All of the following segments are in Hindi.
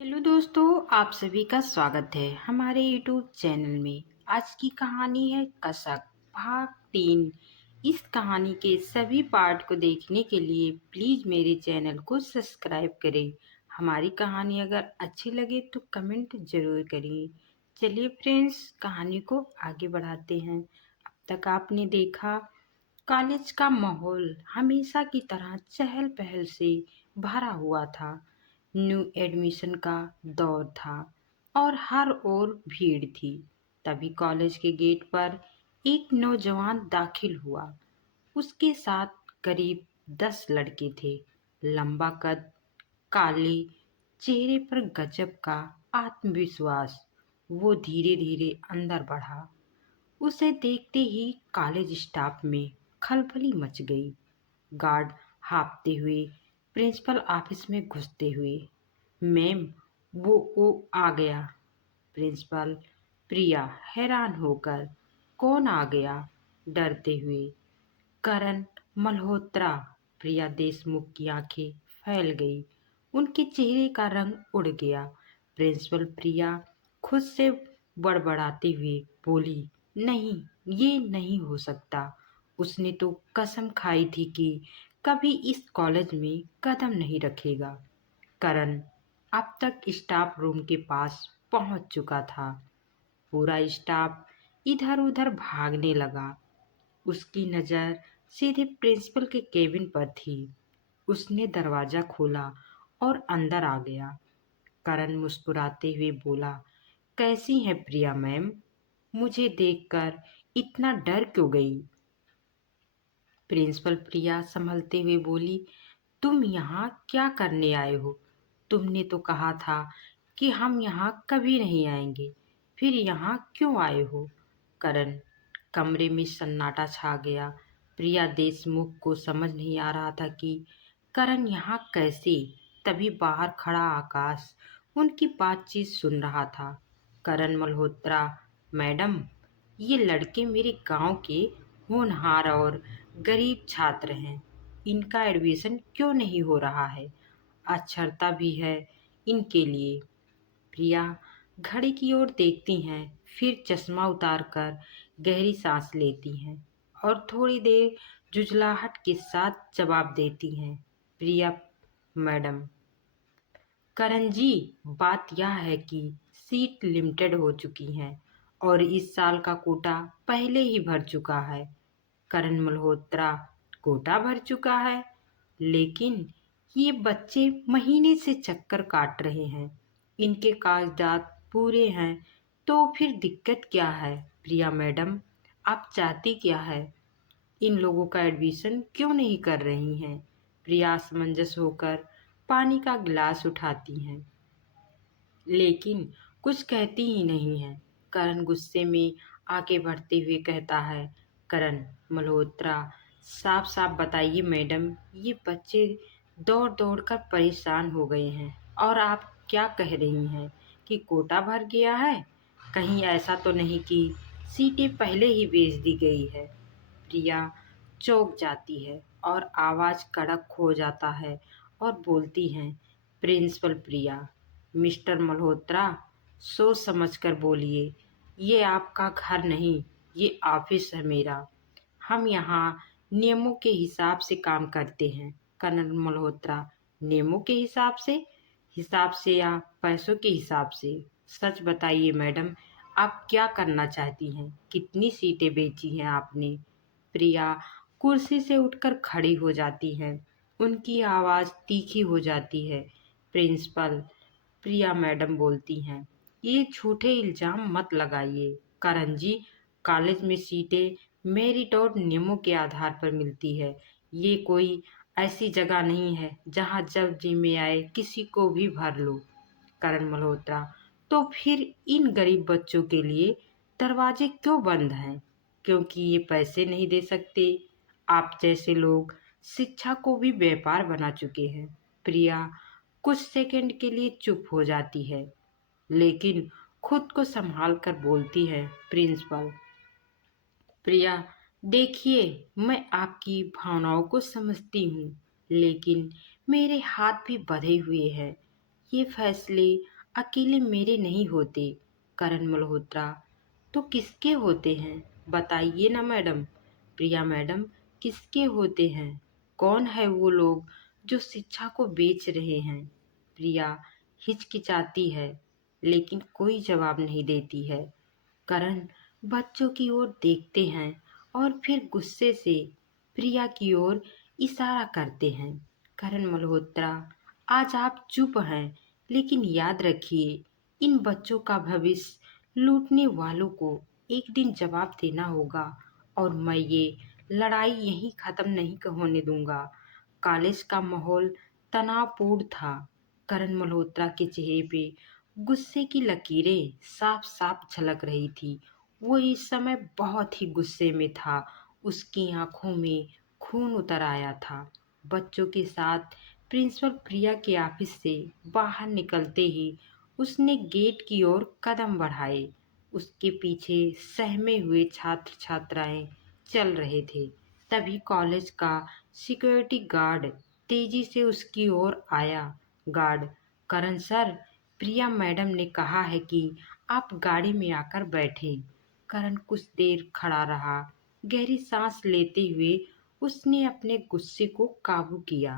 हेलो दोस्तों, आप सभी का स्वागत है हमारे यूट्यूब चैनल में। आज की कहानी है कसक भाग 3। इस कहानी के सभी पार्ट को देखने के लिए प्लीज़ मेरे चैनल को सब्सक्राइब करें। हमारी कहानी अगर अच्छी लगे तो कमेंट ज़रूर करिए। चलिए फ्रेंड्स, कहानी को आगे बढ़ाते हैं। अब तक आपने देखा कॉलेज का माहौल हमेशा की तरह चहल पहल से भरा हुआ था। न्यू एडमिशन का दौर था और हर ओर भीड़ थी। तभी कॉलेज के गेट पर एक नौजवान दाखिल हुआ। उसके साथ करीब 10 लड़के थे। लंबा कद, काले चेहरे पर गजब का आत्मविश्वास। वो धीरे धीरे अंदर बढ़ा। उसे देखते ही कॉलेज स्टाफ में खलबली मच गई। गार्ड हाँफते हुए प्रिंसिपल ऑफिस में घुसते हुए, मैम, वो आ गया। प्रिंसिपल प्रिया हैरान होकर, कौन आ गया? डरते हुए, करण मल्होत्रा। प्रिया देशमुख की आंखें फैल गई। उनके चेहरे का रंग उड़ गया। प्रिंसिपल प्रिया खुद से बड़बड़ाते हुए बोली, नहीं, ये नहीं हो सकता। उसने तो कसम खाई थी कि कभी इस कॉलेज में कदम नहीं रखेगा। करण अब तक स्टाफ रूम के पास पहुंच चुका था। पूरा स्टाफ इधर उधर भागने लगा। उसकी नज़र सीधे प्रिंसिपल के केबिन पर थी। उसने दरवाज़ा खोला और अंदर आ गया। करण मुस्कुराते हुए बोला, कैसी हैं प्रिया मैम? मुझे देखकर इतना डर क्यों गई? प्रिंसिपल प्रिया संभलते हुए बोली, तुम यहाँ क्या करने आए हो? तुमने तो कहा था कि हम यहाँ कभी नहीं आएंगे, फिर यहाँ क्यों आए हो? करण। कमरे में सन्नाटा छा गया। प्रिया देशमुख को समझ नहीं आ रहा था कि करण यहाँ कैसे। तभी बाहर खड़ा आकाश उनकी बातचीत सुन रहा था। करण मल्होत्रा, मैडम, ये लड़के मेरे गांव के होनहार और गरीब छात्र हैं। इनका एडमिशन क्यों नहीं हो रहा है? अक्षरता भी है इनके लिए। प्रिया घड़ी की ओर देखती हैं, फिर चश्मा उतारकर गहरी सांस लेती हैं और थोड़ी देर झुंझलाहट के साथ जवाब देती हैं, प्रिया मैडम। करण जी, बात यह है कि सीट लिमिटेड हो चुकी हैं और इस साल का कोटा पहले ही भर चुका है। करण मल्होत्रा, कोटा भर चुका है? लेकिन ये बच्चे महीने से चक्कर काट रहे हैं। इनके कागजात पूरे हैं, तो फिर दिक्कत क्या है? प्रिया मैडम, आप चाहती क्या है? इन लोगों का एडमिशन क्यों नहीं कर रही हैं? प्रिया असमंजस होकर पानी का गिलास उठाती हैं, लेकिन कुछ कहती ही नहीं है। करण गुस्से में आगे बढ़ते हुए कहता है, करण मल्होत्रा, साफ साफ बताइए मैडम, ये बच्चे दौड़ दौड़ कर परेशान हो गए हैं और आप क्या कह रही हैं कि कोटा भर गया है? कहीं ऐसा तो नहीं कि सीटें पहले ही बेच दी गई है? प्रिया चौंक जाती है और आवाज़ कड़क हो जाता है और बोलती हैं, प्रिंसिपल प्रिया, मिस्टर मल्होत्रा, सोच समझ कर बोलिए। ये आपका घर नहीं, ये ऑफिस है मेरा। हम यहाँ नियमों के हिसाब से काम करते हैं। करण मल्होत्रा, नियमों के हिसाब से या पैसों के हिसाब से? सच बताइए मैडम, आप क्या करना चाहती हैं? कितनी सीटें बेची हैं आपने? प्रिया कुर्सी से उठकर खड़ी हो जाती हैं। उनकी आवाज़ तीखी हो जाती है। प्रिंसिपल प्रिया मैडम बोलती हैं, ये झूठे इल्ज़ाम मत लगाइए। करण जी, कॉलेज में सीटें मेरिट और नियमों के आधार पर मिलती है। ये कोई ऐसी जगह नहीं है जहाँ जब जी में आए किसी को भी भर लो। करण मल्होत्रा, तो फिर इन गरीब बच्चों के लिए दरवाजे क्यों बंद हैं? क्योंकि ये पैसे नहीं दे सकते। आप जैसे लोग शिक्षा को भी व्यापार बना चुके हैं। प्रिया कुछ सेकंड के लिए चुप हो जाती है, लेकिन खुद को संभाल कर बोलती है, प्रिंसिपल प्रिया, देखिए, मैं आपकी भावनाओं को समझती हूँ, लेकिन मेरे हाथ भी बंधे हुए हैं। ये फैसले अकेले मेरे नहीं होते करण मल्होत्रा, तो किसके होते हैं? बताइए ना मैडम। प्रिया मैडम, किसके होते हैं? कौन है वो लोग जो शिक्षा को बेच रहे हैं? प्रिया हिचकिचाती है, लेकिन कोई जवाब नहीं देती है। करण बच्चों की ओर देखते हैं और फिर गुस्से से प्रिया की ओर इशारा करते हैं। करण मल्होत्रा, आज आप चुप हैं, लेकिन याद रखिए, इन बच्चों का भविष्य लूटने वालों को एक दिन जवाब देना होगा, और मैं ये लड़ाई यहीं खत्म नहीं होने दूंगा। कॉलेज का माहौल तनावपूर्ण था। करण मल्होत्रा के चेहरे पे गुस्से की लकीरें साफ साफ झलक रही थी। वो इस समय बहुत ही गुस्से में था। उसकी आंखों में खून उतर आया था। बच्चों के साथ प्रिंसिपल प्रिया के ऑफिस से बाहर निकलते ही उसने गेट की ओर कदम बढ़ाए। उसके पीछे सहमे हुए छात्र छात्राएं चल रहे थे। तभी कॉलेज का सिक्योरिटी गार्ड तेजी से उसकी ओर आया। गार्ड, करण सर, प्रिया मैडम ने कहा है कि आप गाड़ी में आकर बैठे। करण कुछ देर खड़ा रहा। गहरी सांस लेते हुए उसने अपने गुस्से को काबू किया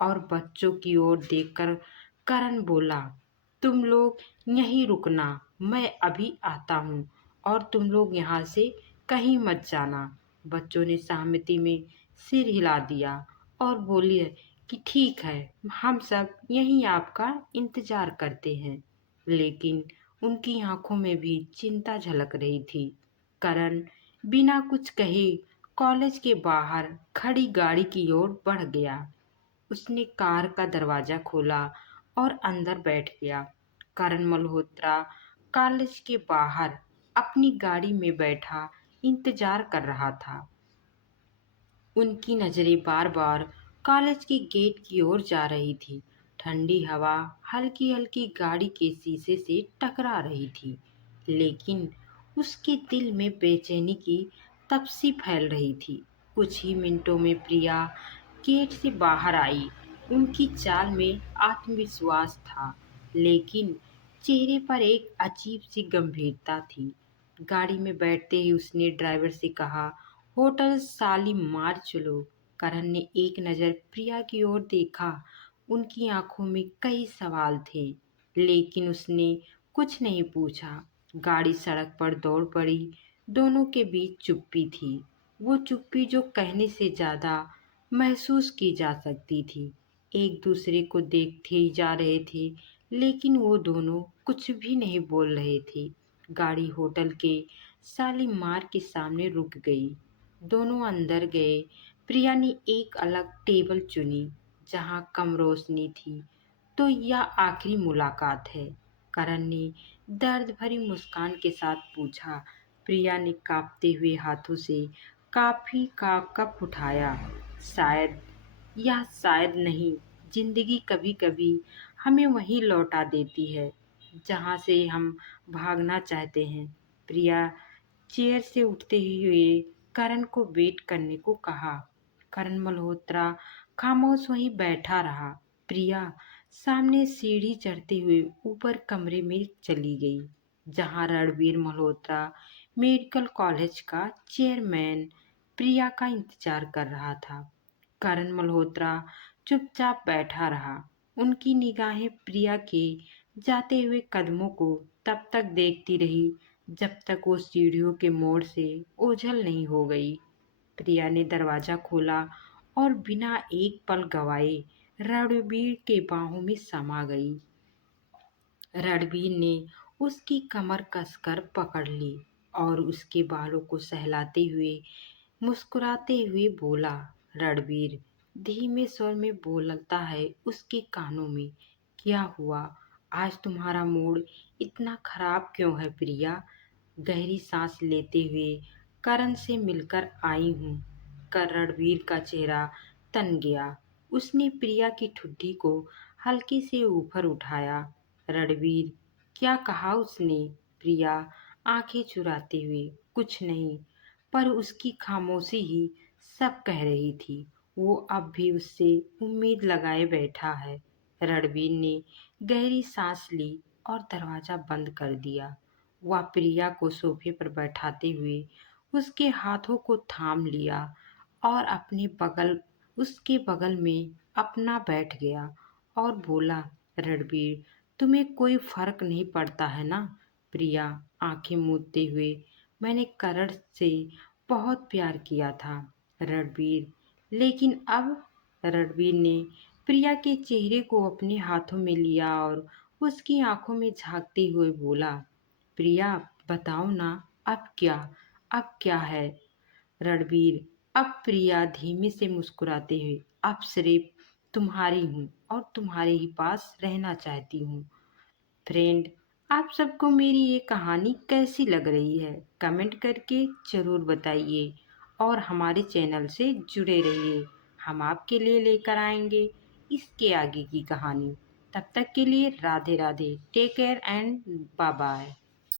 और बच्चों की ओर देखकर करण बोला, तुम लोग यहीं रुकना, मैं अभी आता हूँ, और तुम लोग यहाँ से कहीं मत जाना। बच्चों ने सहमति में सिर हिला दिया और बोले कि ठीक है, हम सब यहीं आपका इंतजार करते हैं। लेकिन उनकी आंखों में भी चिंता झलक रही थी। करण बिना कुछ कहे कॉलेज के बाहर खड़ी गाड़ी की ओर बढ़ गया। उसने कार का दरवाजा खोला और अंदर बैठ गया। करण मल्होत्रा कॉलेज के बाहर अपनी गाड़ी में बैठा इंतजार कर रहा था। उनकी नजरें बार बार कॉलेज के गेट की ओर जा रही थी। ठंडी हवा हल्की हल्की गाड़ी के शीशे से टकरा रही थी, लेकिन उसके दिल में बेचैनी की तपसी फैल रही थी। कुछ ही मिनटों में प्रिया गेट से बाहर आई। उनकी चाल में आत्मविश्वास था, लेकिन चेहरे पर एक अजीब सी गंभीरता थी। गाड़ी में बैठते ही उसने ड्राइवर से कहा, होटल शालीमार चलो। करण ने एक नज़र प्रिया की ओर देखा। उनकी आंखों में कई सवाल थे, लेकिन उसने कुछ नहीं पूछा। गाड़ी सड़क पर दौड़ पड़ी। दोनों के बीच चुप्पी थी। वो चुप्पी जो कहने से ज्यादा महसूस की जा सकती थी। एक दूसरे को देखते ही जा रहे थे, लेकिन वो दोनों कुछ भी नहीं बोल रहे थे। गाड़ी होटल के शालीमार के सामने रुक गई। दोनों अंदर गए। प्रिया ने एक अलग टेबल चुनी जहां कम रोशनी थी। तो यह आखिरी मुलाकात है? करण ने दर्द भरी मुस्कान के साथ पूछा। प्रिया ने कांपते हुए हाथों से कॉफी का कप उठाया। शायद, या शायद नहीं, जिंदगी कभी कभी हमें वहीं लौटा देती है जहां से हम भागना चाहते हैं। प्रिया चेयर से उठते ही हुए करण को वेट करने को कहा। करण मल्होत्रा खामोश वहीं बैठा रहा। प्रिया सामने सीढ़ी चढ़ते हुए ऊपर कमरे में चली गई, जहां रणवीर मल्होत्रा मेडिकल कॉलेज का चेयरमैन प्रिया का इंतजार कर रहा था। करण मल्होत्रा चुपचाप बैठा रहा। उनकी निगाहें प्रिया के जाते हुए कदमों को तब तक देखती रही जब तक वो सीढ़ियों के मोड़ से ओझल नहीं हो गई। प्रिया ने दरवाजा खोला और बिना एक पल गवाए रणबीर के बाहों में समा गई। रणबीर ने उसकी कमर कसकर पकड़ ली और उसके बालों को सहलाते हुए मुस्कुराते हुए बोला। रणबीर धीमे स्वर में बोलता है उसके कानों में, क्या हुआ? आज तुम्हारा मूड इतना खराब क्यों है प्रिया? गहरी सांस लेते हुए, करण से मिलकर आई हूँ। कर रणबीर का चेहरा तन गया। उसने प्रिया की ठुड्डी को हल्के से ऊपर उठाया। रणबीर, क्या कहा उसने? प्रिया आंखें चुराते हुए, कुछ नहीं। पर उसकी खामोशी ही सब कह रही थी। वो अब भी उससे उम्मीद लगाए बैठा है। रणबीर ने गहरी सांस ली और दरवाजा बंद कर दिया। वह प्रिया को सोफे पर बैठाते हुए उसके हाथों को थाम लिया और उसके बगल में अपना बैठ गया और बोला, रणबीर, तुम्हें कोई फर्क नहीं पड़ता है ना? प्रिया आंखें मूंदते हुए, मैंने करण से बहुत प्यार किया था रणबीर, लेकिन अब। रणबीर ने प्रिया के चेहरे को अपने हाथों में लिया और उसकी आंखों में झांकते हुए बोला, प्रिया, बताओ ना, अब क्या है? रणबीर, अब प्रिया धीमे से मुस्कुराते हुए, अब सिर्फ तुम्हारी हूँ और तुम्हारे ही पास रहना चाहती हूँ। फ्रेंड, आप सबको मेरी ये कहानी कैसी लग रही है? कमेंट करके ज़रूर बताइए और हमारे चैनल से जुड़े रहिए। हम आपके लिए लेकर आएंगे इसके आगे की कहानी। तब तक के लिए Radhe Radhe. Take care and bye bye.